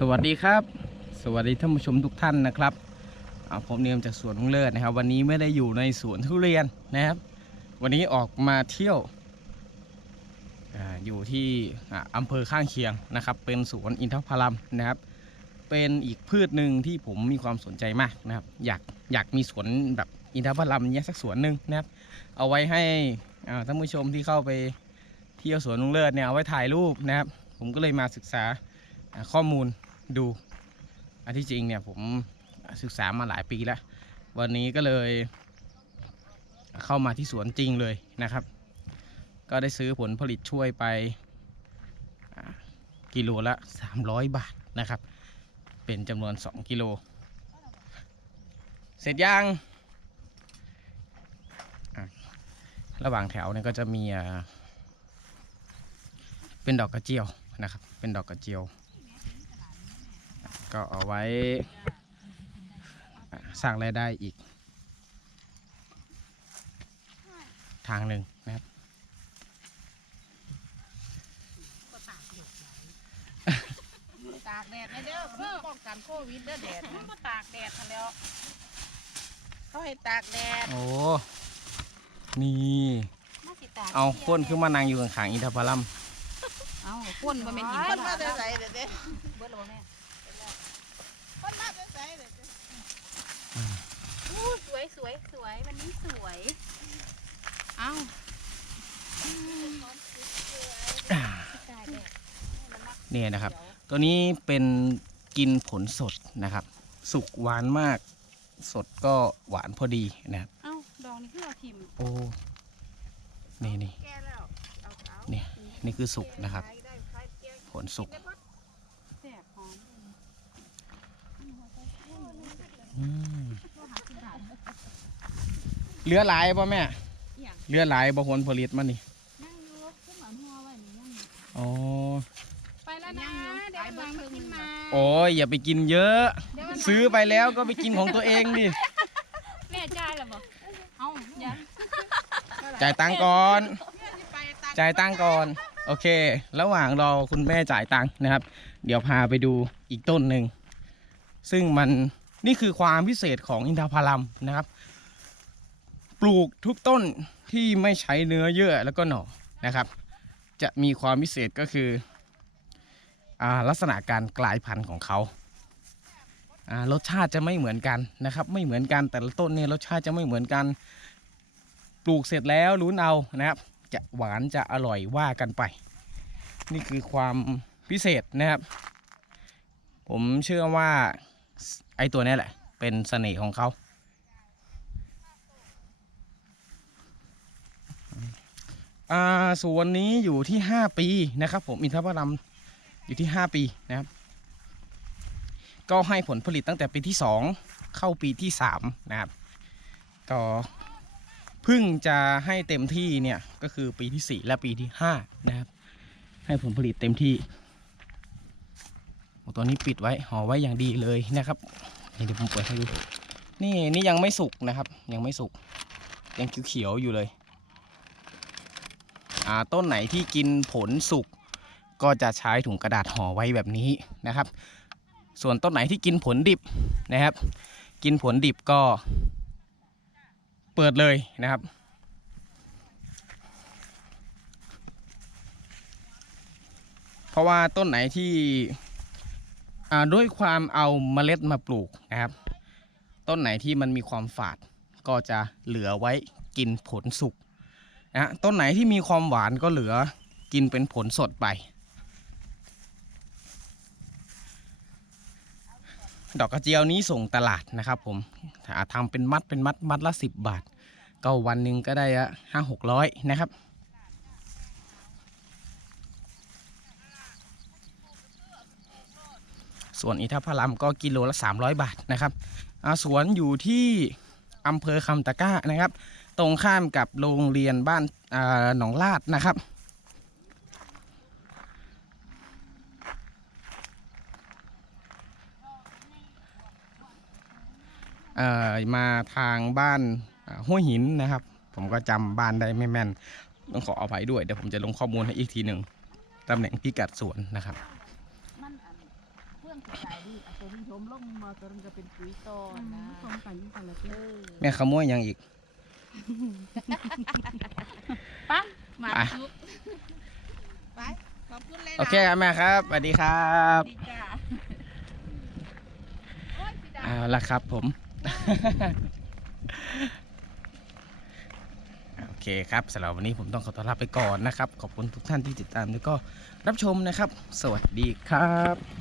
สวัสดีครับ สวัสดีท่านผู้ชมทุกท่านนะครับผมเนียมจากสวนลุงเลิศนะครับ วันนี้ไม่ได้อยู่ในสวนทุเรียนนะครับ วันนี้ออกมาเที่ยวออยู่ที่อ่าอำเภอข้างเคียงนะครับ เป็นสวนอินทผลัมนะครับ เป็นอีกพืชหนึ่งที่ผมมีความสนใจมากนะครับ อยากอยากมีสวนแบบอินทผลัมเนี้ยสักสวนหนึ่งนะครับ เอาไว้ให้ท่านผู้ชมที่เข้าไปเที่ยวสวนลุงเลิศเนี่ยเอาไว้ถ่ายรูปนะครับ ผมก็เลยมาศึกษา ข้อมูลดูอันที่จริงเนี่ยผมศึกษามาหลายปีแล้ว วันนี้ก็เลยเข้ามาที่สวนจริงเลยนะครับ ก็ได้ซื้อผลผลิตช่วยไปกิโลละ 300 บาทนะครับ เป็นจำนวน 2 กิโล เสร็จยังระหว่างแถวเนี่ยก็จะมีเป็นดอกกระเจียวนะครับ เป็นดอกกระเจียว ก็เอาไว้อะสร้างรายได้อีก ทางหนึ่งนะครับตากแดดไม่เด้อเพื่อป้องกันโควิดเด้อแดดมันก็ตากแดดทันแล้วเขาให้ตากแดดโอ้นี่มาสิตากเอาคนขึ้นมานั่งอยู่ข้างๆอินทผลัมเอาคนบ่แม่นหินคนมาแต่ใส่เด็ดเด้เบิดแล้วบ่แม่ คนมาแต่ใส่เด็ดเด้ อู้สวยสวยสวยวันนี้สวย เอาตากแดด เนี่ยนะครับ ตัวนี้เป็นกินผลสดนะครับ สุกหวานมาก สดก็หวานพอดีนะครับเอ้าดอกนี่คือเราทิมโอ้นี่นี่แก่แล้วเอาเอาเนี่ยนี่คือสุกนะครับขายได้ขายเกี้ยผลสุกแซ่บหอมอืมเหลือหลายป่ะแม่อีหยังเหลือหลายบ่ผลผลิตมันนี่ นั่งอยู่ขึ้นหมอนหัวไว้นี่ยังอยู่ อ๋อ ไปแล้ว นะเดี๋ยววางมาขึ้นมาโอ้ยอย่าไปกินเยอะเดี๋ยวมันซื้อไปแล้วก็ไปกินของตัวเองดิแม่จ่ายแล้วบ่เอ้าอย่าจ่ายตังค์ก่อนไปตักจ่ายตังค์ก่อน โอเค ระหว่างรอคุณแม่จ่ายตังค์นะครับ เดี๋ยวพาไปดูอีกต้นหนึ่ง ซึ่งมันนี่คือความพิเศษของอินทผลัมนะครับ ปลูกทุกต้นที่ไม่ใช้เนื้อเยื่อแล้วก็หน่อนะครับ จะมีความพิเศษก็คืออา ลักษณะการกลายพันธุ์ของเขารสชาติจะไม่เหมือนกันนะครับ ไม่เหมือนกันแต่ละต้นเนี่ยรสชาติจะไม่เหมือนกันปลูกเสร็จแล้วรู้นเอานะครับ จะหวานจะอร่อยว่ากันไป นี่คือความพิเศษนะครับ ผมเชื่อว่าไอ้ตัวนี้แหละ เป็นเสน่ห์ของเขาอ่าส่วนนี้อยู่ที่ 5 ปีนะครับ ผมอินทผลัม อยู่ที่ 5 ปีนะครับ ก็ให้ผลผลิตตั้งแต่ปีที่ 2 เข้าปีที่ 3 นะครับ ก็พิ่งจะให้เต็มที่เนี่ยก็คือปีที่ 4 และปีที่ 5 นะครับ ให้ผลผลิตเต็มที่โอ้ตัวนี้ปิดไว้ห่อไว้อย่างดีเลยนะครับนี่เดี๋ยวผมเปิดให้ดูนี่นี่ยังไม่สุกนะครับ ยังไม่สุกยังเขียวๆอยู่เลย อ่าต้นไหนที่กินผลสุก ก็จะใช้ถุงกระดาษห่อไว้แบบนี้นะครับ ส่วนต้นไหนที่กินผลดิบนะครับ กินผลดิบก็เปิดเลยนะครับ เพราะว่าต้นไหนที่ด้วยความเอาเมล็ดมาปลูกนะครับ ต้นไหนที่มันมีความฝาดก็จะเหลือไว้กินผลสุกนะต้นไหนที่มีความหวานก็เหลือกินเป็นผลสดไป ดอกกระเจียวนี้ส่งตลาดนะครับผมถ้าทำเป็นมัดเป็นมัดมัดละสิบบาท ก็วันหนึ่งก็ได้ห้าหกร้อยนะครับส่วนอินทผลัมก็กิโลละ 300 บาทนะครับสวนอยู่ที่อำเภอคำตะก้านะครับ ตรงข้ามกับโรงเรียนบ้านหนองลาดนะครับ เอ่อ มาทางบ้านอ่าห้วยหินนะครับ ผมก็จำบ้านได้ไม่แม่น ต้องขออภัยด้วยเดี๋ยวผมจะลงข้อมูลให้อีกทีหนึ่งตำแหน่งพิกัดสวนนะครับมันอันเพื่อนต้องสิตายดีเอาตัวนี้ชมลงมาตัวนึงก็เป็นปุ๋ยตอนะพร้อมกันยิ่งกันละเอเจ้าอแม่ขโมยหยังอีกปังมาไปจุกไปขอบคุณเลยนะโอเคครับแม่ครับสวัสดีครับดีจ้าโอ้ยสิดาเอาละครับผม โอเคครับสำหรับวันนี้ผมต้องขอตัวลาไปก่อนนะครับ ขอบคุณทุกท่านที่ติดตามแล้วก็รับชมนะครับ สวัสดีครับ